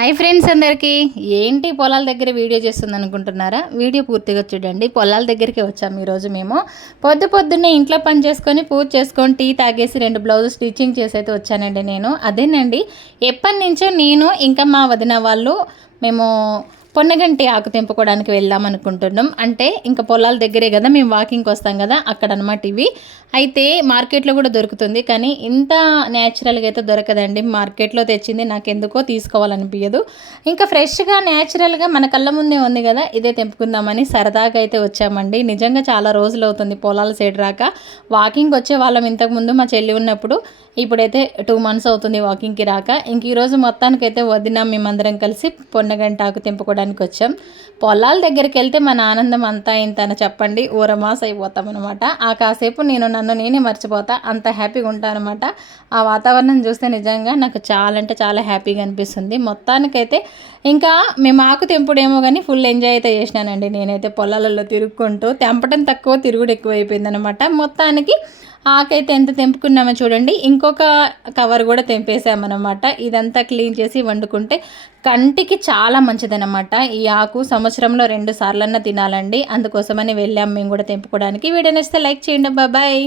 Hi friends అందరికీ ఏంటి పొలాల దగ్గర వీడియో చేస్తుంది అనుకుంటున్నారా? వీడియో పూర్తిగా చూడండి. పొలాల దగ్గరికి వచ్చాము ఈరోజు మేము. పొద్దున్నే ఇంట్లో పని చేసుకొని పూజ చేసుకొని టీ తాగేసి 2 బ్లౌజులు స్టిచ్చింగ్ చేసి అయితే వచ్చానండి నేను. అదేనండి, ఎప్పటి నుంచో నేను ఇంకా మా వదిన వాళ్ళు మేము పొన్నగంటి ఆకు తెంపుకోవడానికి వెళ్దాం అనుకుంటున్నాం. అంటే ఇంకా పొలాల దగ్గరే కదా, మేము వాకింగ్కి వస్తాం కదా అక్కడ అనమాట ఇవి. అయితే మార్కెట్లో కూడా దొరుకుతుంది, కానీ ఇంత న్యాచురల్గా అయితే దొరకదండి. మార్కెట్లో తెచ్చింది నాకు ఎందుకో తీసుకోవాలనిపించదు. ఇంకా ఫ్రెష్గా న్యాచురల్గా మన కళ్ళ ముందే ఉంది కదా, ఇదే తెంపుకుందామని సరదాగా అయితే వచ్చామండి. నిజంగా చాలా రోజులు అవుతుంది పొలాల సైడ్ రాక. వాకింగ్ వచ్చే వాళ్ళం ఇంతకుముందు మా చెల్లి ఉన్నప్పుడు. ఇప్పుడైతే 2 months అవుతుంది వాకింగ్కి రాక. ఇంక ఈరోజు మొత్తానికైతే వదినాం మేమందరం కలిసి పొన్నగంట ఆకు తెంపుకోవడానికి వచ్చాం. పొలాల దగ్గరికి వెళ్తే మన ఆనందం అంతా ఇంత అని చెప్పండి, ఊరమాస్ అయిపోతాం అనమాట. ఆ కాసేపు నన్ను నేనే మర్చిపోతా, అంత హ్యాపీగా ఉంటాను అనమాట. ఆ వాతావరణం చూస్తే నిజంగా నాకు చాలా అంటే చాలా హ్యాపీగా అనిపిస్తుంది. మొత్తానికైతే ఇంకా మేము ఆకు తెంపుడేమో కానీ ఫుల్ ఎంజాయ్ అయితే చేసినానండి నేనైతే. పొలాలలో తిరుగుకుంటూ తెంపడం తక్కువ, తిరుగుడు ఎక్కువ అయిపోయిందనమాట. మొత్తానికి ఆకైతే ఎంత తెంపుకున్నామో చూడండి. ఇంకొక కవర్ కూడా తెంపేసామన్నమాట. ఇదంతా క్లీన్ చేసి వండుకుంటే కంటికి చాలా మంచిదన్నమాట. ఈ ఆకు సంవత్సరంలో 2 సార్లన్నా తినాలండి. అందుకోసమని వెళ్ళాం మేము కూడా తెంపుకోవడానికి. వీడియో నచ్చితే లైక్ చేయండి. బాయ్.